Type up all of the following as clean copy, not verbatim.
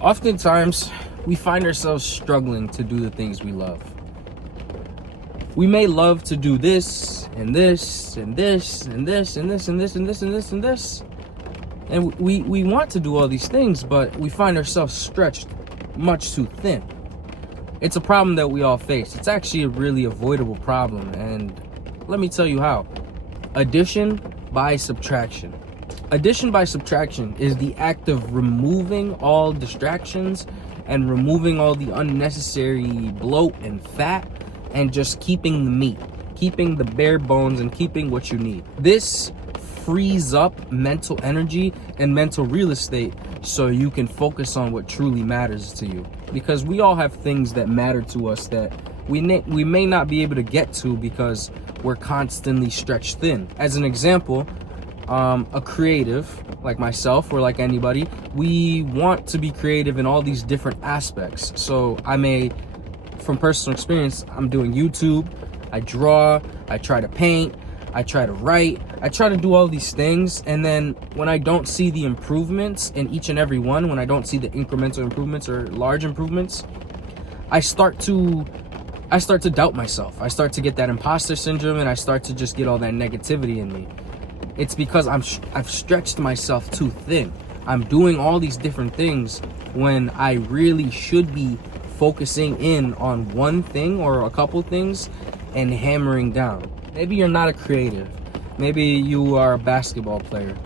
Oftentimes, we find ourselves struggling to do the things we love. We may love to do this and this and this and this and this and this and this and this and this. And we want to do all these things, but we find ourselves stretched much too thin. It's a problem that we all face. It's actually a really avoidable problem, and let me tell you how. Addition by subtraction. Addition by subtraction is the act of removing all distractions and removing all the unnecessary bloat and fat and just keeping the meat, keeping the bare bones and keeping what you need. This frees up mental energy and mental real estate so you can focus on what truly matters to you. Because we all have things that matter to us that we may not be able to get to because we're constantly stretched thin. As an example, a creative like myself or like anybody, we want to be creative in all these different aspects. So from personal experience, I'm doing YouTube, I draw, I try to paint, I try to write, I try to do all these things, and then when I don't see the improvements in each and every one, when I don't see the incremental improvements or large improvements, I start to doubt myself. I start to get that imposter syndrome, and I start to just get all that negativity in me. It's because I've stretched myself too thin. I'm doing all these different things when I really should be focusing in on one thing or a couple things and hammering down. Maybe you're not a creative. Maybe you are a basketball player.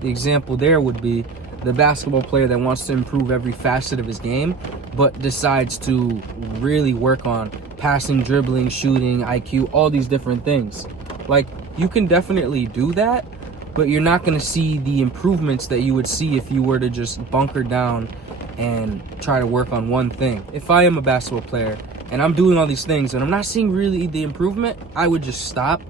The example there would be the basketball player that wants to improve every facet of his game, but decides to really work on passing, dribbling, shooting, IQ, all these different things. Like, you can definitely do that, but you're not going to see the improvements that you would see if you were to just bunker down and try to work on one thing. If I am a basketball player and I'm doing all these things and I'm not seeing really the improvement, I would just stop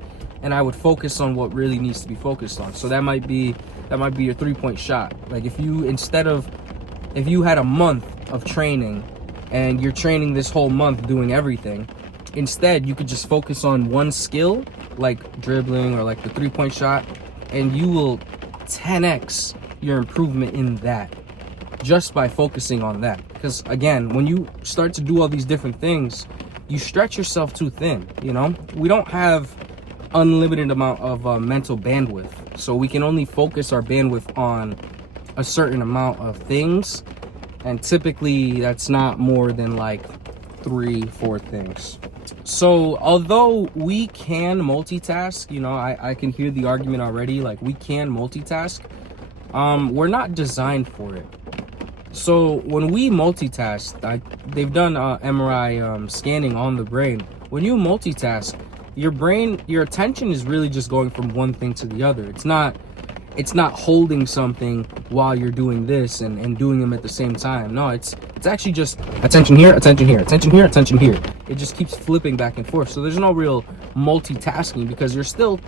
and I would focus on what really needs to be focused on. So that might be your 3-point shot. Like, if you had a month of training and you're training this whole month doing everything, instead you could just focus on one skill like dribbling or like the 3-point shot, and you will 10x your improvement in that just by focusing on that. Because again, when you start to do all these different things, you stretch yourself too thin. We don't have unlimited amount of mental bandwidth, so we can only focus our bandwidth on a certain amount of things, and typically that's not more than like 3-4 things. So although we can multitask, I can hear the argument already, like, we can multitask, we're not designed for it. So when we multitask, they've done MRI scanning on the brain. When you multitask, your attention is really just going from one thing to the other. It's not holding something while you're doing this and doing them at the same time. No, it's actually just attention here, attention here, attention here, attention here. It just keeps flipping back and forth. So there's no real multitasking because you're still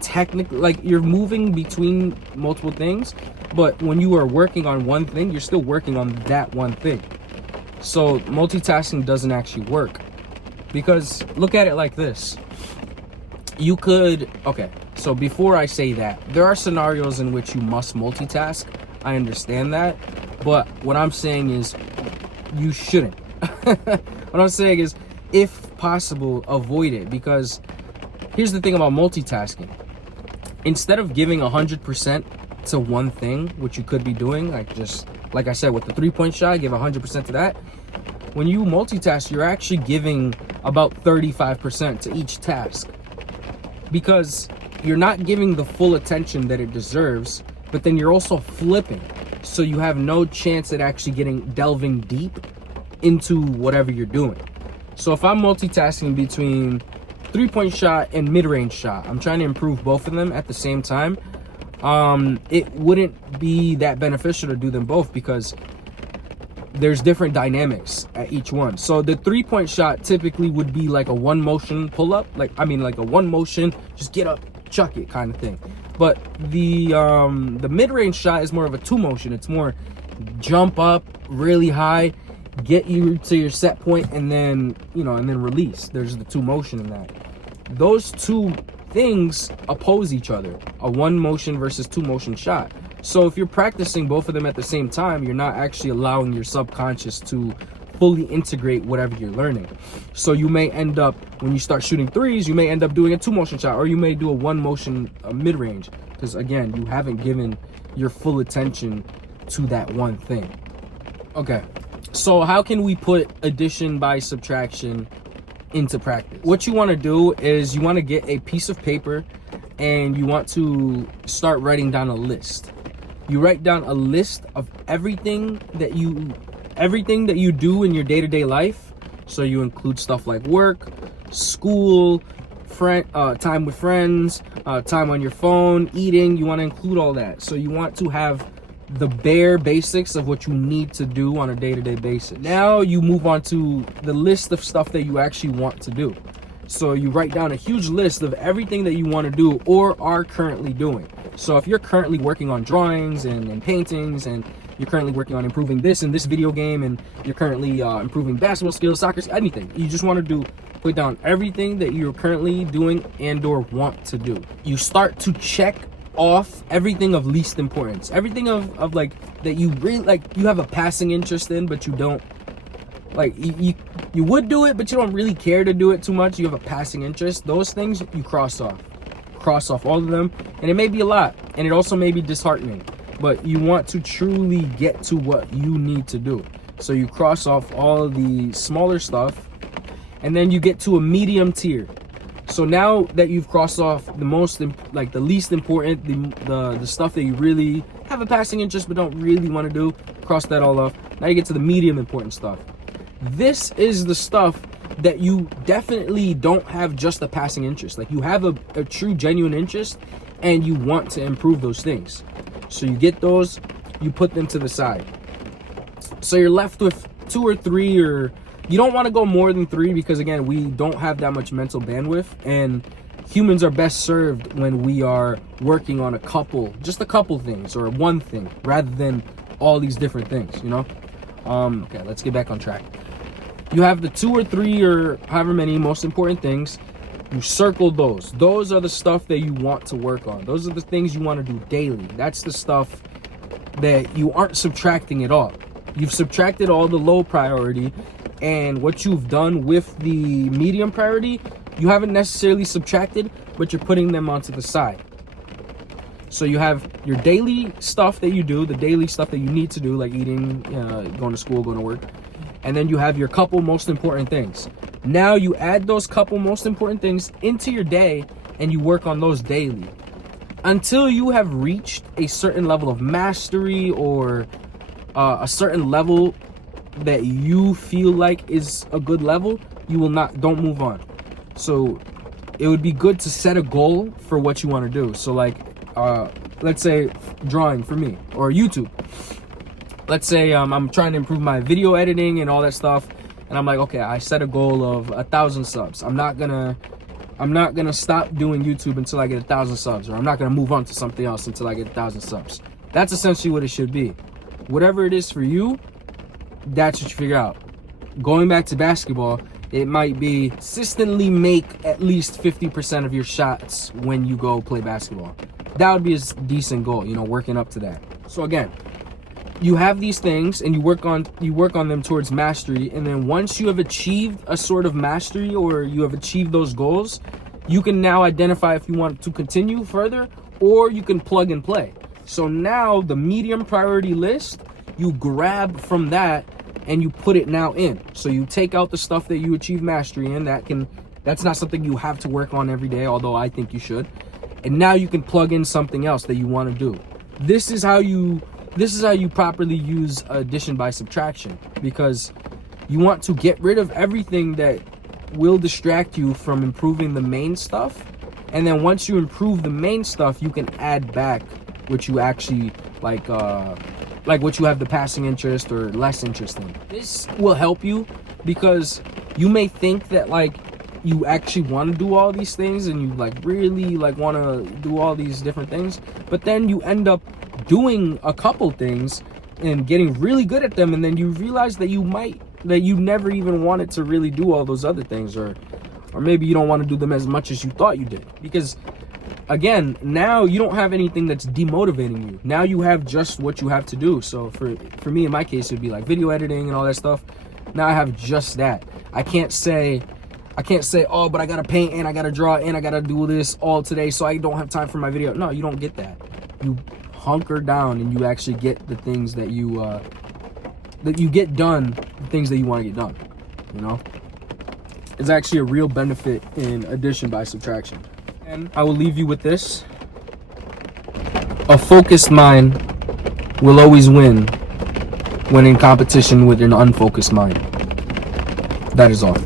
technically, like, you're moving between multiple things, but when you are working on one thing, you're still working on that one thing. So multitasking doesn't actually work, because look at it like this. So before I say that, there are scenarios in which you must multitask. I understand that, but what I'm saying is you shouldn't. What I'm saying is, if possible, avoid it, because here's the thing about multitasking. Instead of giving 100% to one thing, which you could be doing, like I said, with the 3-point shot, give 100% to that. When you multitask, you're actually giving about 35% to each task, because you're not giving the full attention that it deserves, but then you're also flipping, so you have no chance at actually delving deep into whatever you're doing. So if I'm multitasking between 3-point shot and mid-range shot, I'm trying to improve both of them at the same time, it wouldn't be that beneficial to do them both, because there's different dynamics at each one. So the 3-point shot typically would be like a one motion pull-up, like a one motion, just get up, chuck it kind of thing. But the mid-range shot is more of a 2 motion. It's more jump up really high, get you to your set point, and then release. There's the 2 motion in that. Those two things oppose each other, a 1 motion versus 2 motion shot. So if you're practicing both of them at the same time, you're not actually allowing your subconscious to fully integrate whatever you're learning. So you may end up, when you start shooting threes, you may end up doing a 2-motion shot, or you may do a 1-motion mid-range, because again, you haven't given your full attention to that one thing. Okay, so how can we put addition by subtraction into practice? What you want to do is you want to get a piece of paper and you want to start writing down a list. You write down a list of everything that you do in your day-to-day life. So you include stuff like work, school, time with friends, time on your phone, eating. You want to include all that. So you want to have the bare basics of what you need to do on a day-to-day basis. Now you move on to the list of stuff that you actually want to do. So you write down a huge list of everything that you want to do or are currently doing. So if you're currently working on drawings and paintings, and you're currently working on improving this in this video game, and you're currently improving basketball skills, soccer, anything, you just want to put down everything that you're currently doing and or want to do. You start to check off everything of least importance, everything of like that you really like, you have a passing interest in, but you don't like, you would do it, but you don't really care to do it too much. You have a passing interest. Those things you cross off all of them, and it may be a lot, and it also may be disheartening, but you want to truly get to what you need to do. So you cross off all of the smaller stuff, and then you get to a medium tier. So now that you've crossed off the least important, the stuff that you really have a passing interest but don't really want to do, cross that all off. Now you get to the medium important stuff. This is the stuff that you definitely don't have just a passing interest. Like, you have a true, genuine interest, and you want to improve those things. So you get those, you put them to the side. So you're left with 2 or 3, or you don't want to go more than 3, because again, we don't have that much mental bandwidth, and humans are best served when we are working on just a couple things, or one thing, rather than all these different things, you know? Okay, let's get back on track. You have the 2 or 3 or however many most important things. You circle those. Those are the stuff that you want to work on. Those are the things you want to do daily. That's the stuff that you aren't subtracting at all. You've subtracted all the low priority, and what you've done with the medium priority, you haven't necessarily subtracted, but you're putting them onto the side. So you have your daily stuff that you do, the daily stuff that you need to do, like eating, going to school, going to work. And then you have your couple most important things. Now you add those couple most important things into your day, and you work on those daily until you have reached a certain level of mastery, or a certain level that you feel like is a good level. Don't move on. So it would be good to set a goal for what you want to do. So like, let's say drawing for me, or YouTube. Let's say I'm trying to improve my video editing and all that stuff, and I'm like, okay, I set a goal of 1,000 subs. I'm not gonna stop doing YouTube until I get 1,000 subs, or I'm not gonna move on to something else until I get 1,000 subs. That's essentially what it should be. Whatever it is for you, that's what you figure out. Going back to basketball, it might be consistently make at least 50% of your shots when you go play basketball. That would be a decent goal, working up to that. So again, you have these things, and you work on them towards mastery, and then once you have achieved a sort of mastery, or you have achieved those goals, you can now identify if you want to continue further, or you can plug and play. So now the medium priority list, you grab from that and you put it now in. So you take out the stuff that you achieve mastery in. That's not something you have to work on every day, although I think you should. And now you can plug in something else that you want to do. This is how you properly use addition by subtraction, because you want to get rid of everything that will distract you from improving the main stuff. And then once you improve the main stuff, you can add back what you actually like what you have the passing interest or less interest in. This will help you, because you may think that like you actually want to do all these things, and you really want to do all these different things, but then you end up doing a couple things and getting really good at them, and then you realize that you never even wanted to really do all those other things, or maybe you don't want to do them as much as you thought you did, because again, now you don't have anything that's demotivating you. Now you have just what you have to do. So for me, in my case, it'd be like video editing and all that stuff. Now I have just that. I can't say, oh, but I gotta paint and I gotta draw and I gotta do this all today, so I don't have time for my video. No, you don't get that. You hunker down and you actually get the things that you get done, the things that you want to get done. You know, it's actually a real benefit in addition by subtraction. And I will leave you with this: a focused mind will always win when in competition with an unfocused mind. That is all.